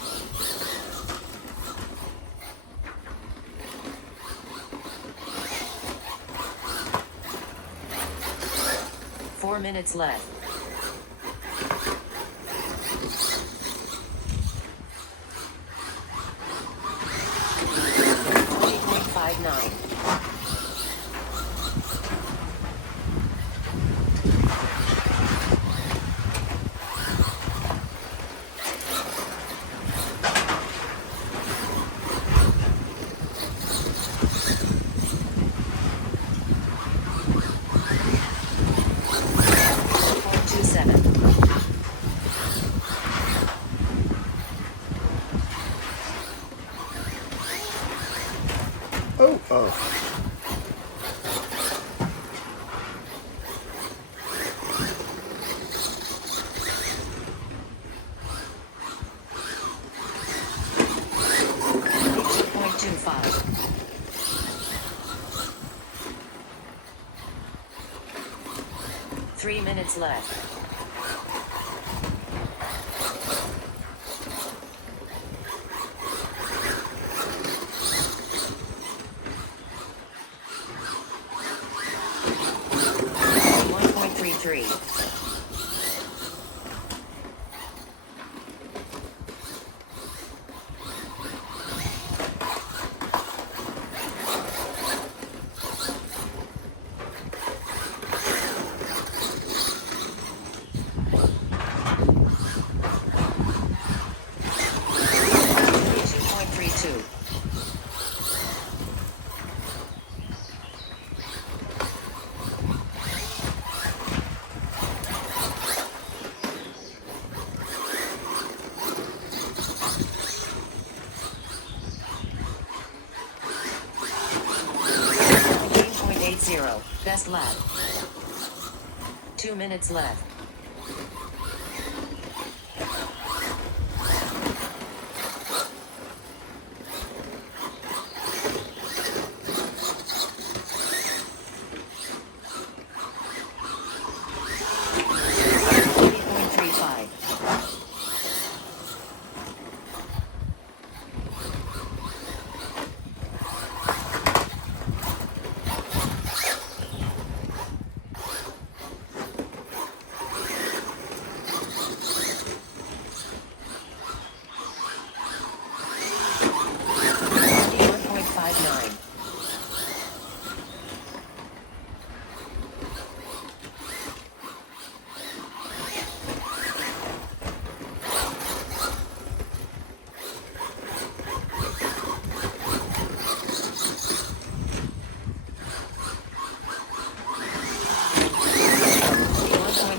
Four minutes left. 20.59. Oh. 2.25. 3 minutes left. .33. 22.32. .80, best lap. 2 minutes left.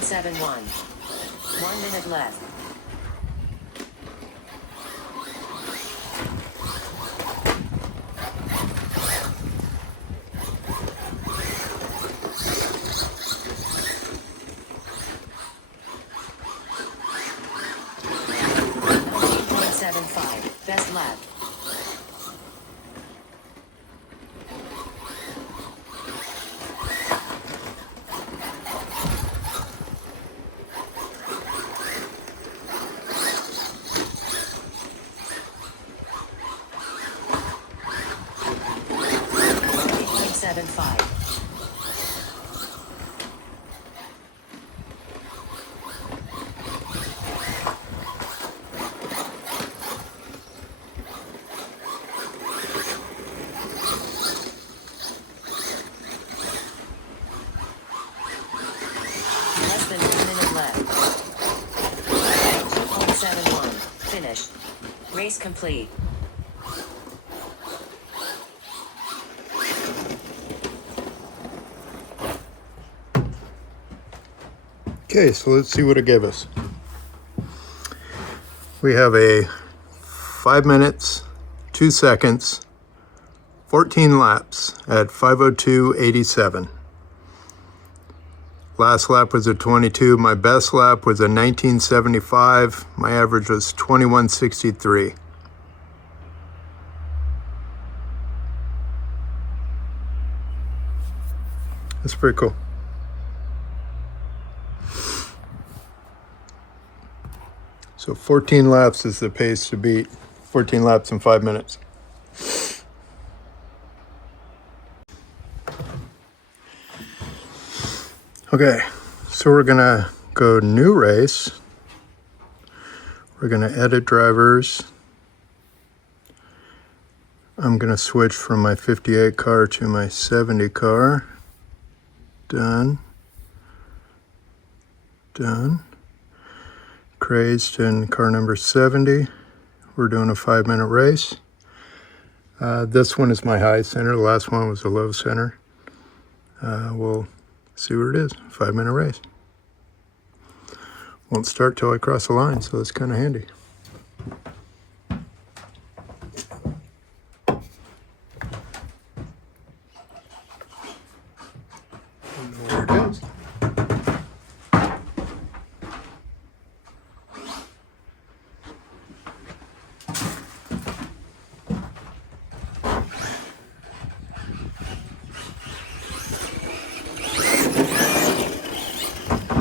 .71. 1 minute left. .75, best lap. 2.75. Less than 1 minute left. 2.71. Finished. Race complete. Okay, so let's see what it gave us. We have a 5 minutes, 2 seconds, 14 laps at 5:02.87. Last lap was a 22. My best lap was a 1975. My average was 2163. That's pretty cool. So 14 laps is the pace to beat. 14 laps in 5 minutes. Okay, so we're gonna go new race. We're gonna edit drivers. I'm gonna switch from my 58 car to my 70 car. Done. Done. Crazed in car number 70. We're doing a 5-minute race. This one is my high center. The last one was a low center. We'll see what it is. 5-minute race. Won't start till I cross the line, so that's kind of handy. Don't know where it is.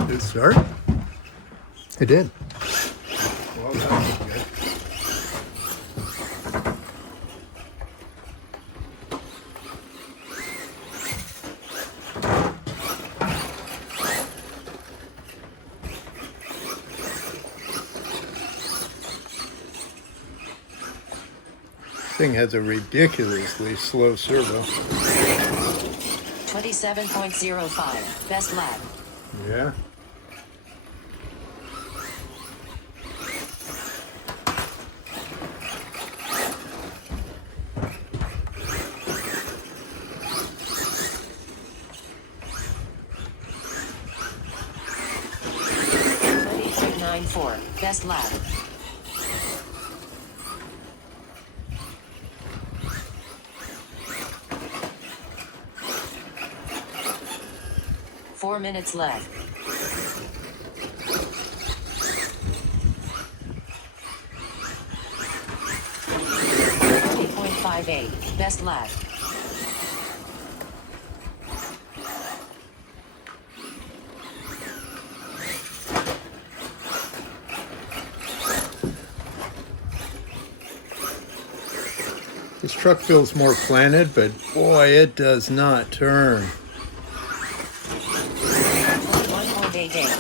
Did it start? It did. Well, that was good. Thing has a ridiculously slow servo. 27.05. Best lap. Yeah. Best lap. Four minutes left. 20.58. Best lap. This truck feels more planted, but boy, it does not turn. 1.88.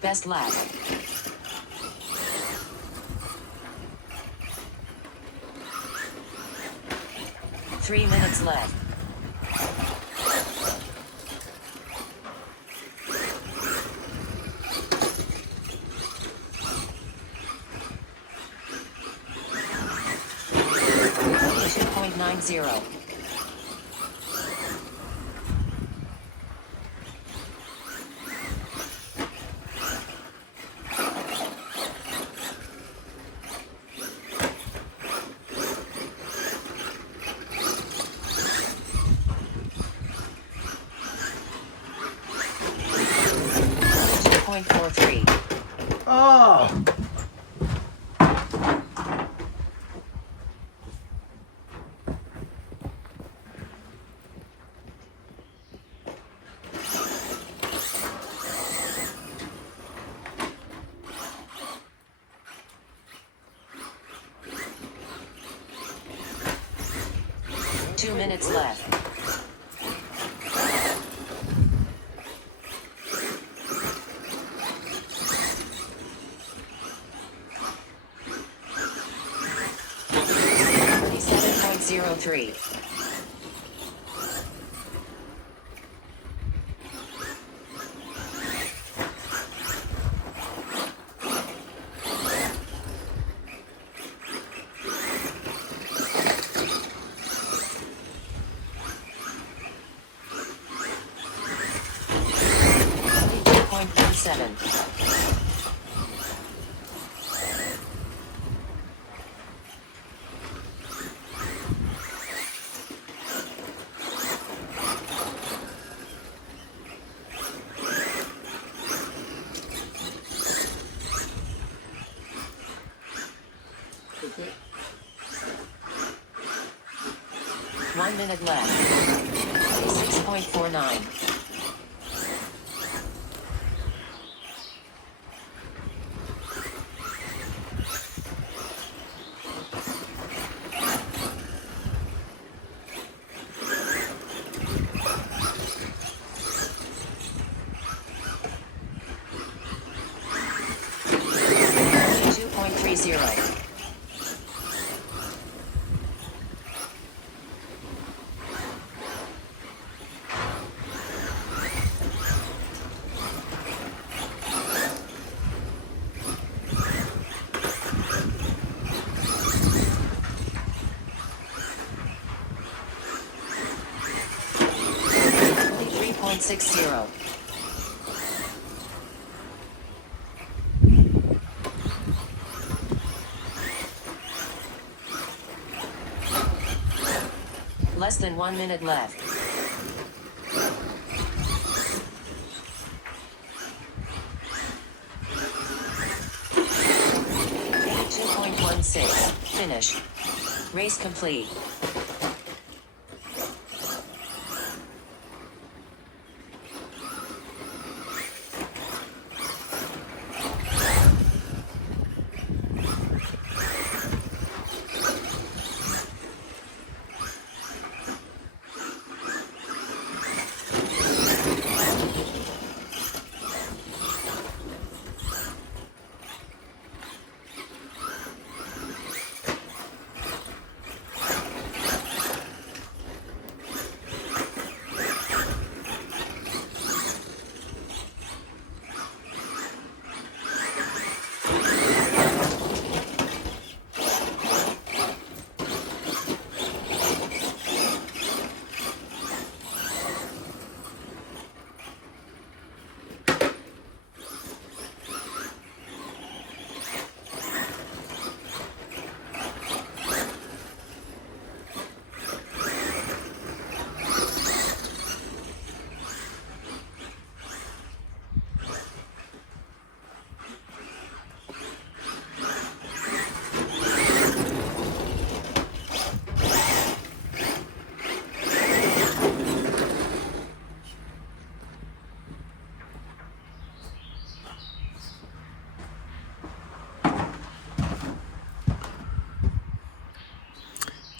Best lap. Three minutes left. .90. 0.43. Oh! 2 minutes left. .03. .17. Okay. 1 minute left. 6.49. .30. .60. Less than 1 minute left. 2.16. Finish. Race complete.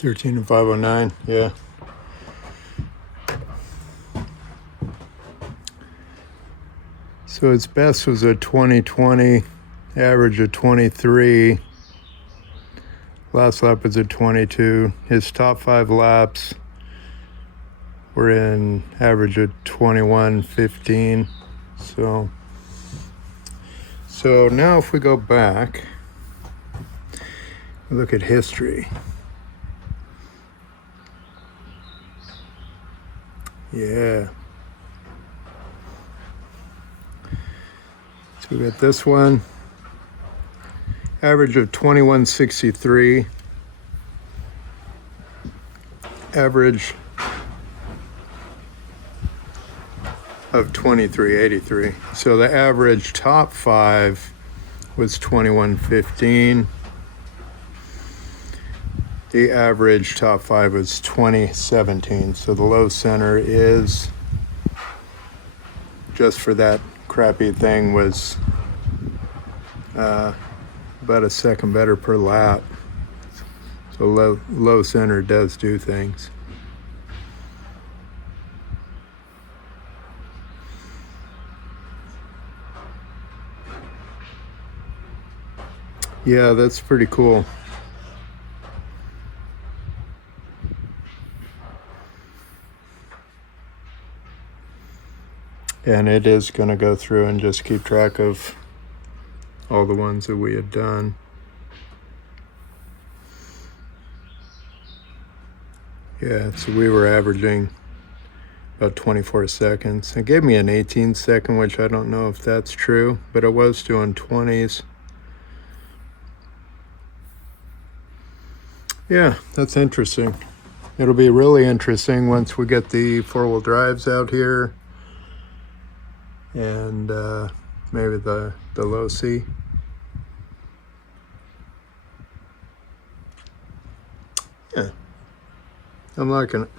$13 and $5.09, yeah. So its best was a 2020, average of 23. Last lap was a 22. His top 5 laps were in average of 21:15. So now if we go back, look at history. Yeah. So we got this one. Average of 21:63. Average of 23:83. So the average top 5 was 21:15. The average top 5 was 20:17. So the low center is, just for that crappy thing, was about a second better per lap. So low center does do things. Yeah, that's pretty cool. And it is going to go through and just keep track of all the ones that we had done. Yeah, so we were averaging about 24 seconds. It gave me an 18 second, which I don't know if that's true, but I was doing 20s. Yeah, that's interesting. It'll be really interesting once we get the four-wheel drives out here and maybe the low C. Yeah, I'm liking it.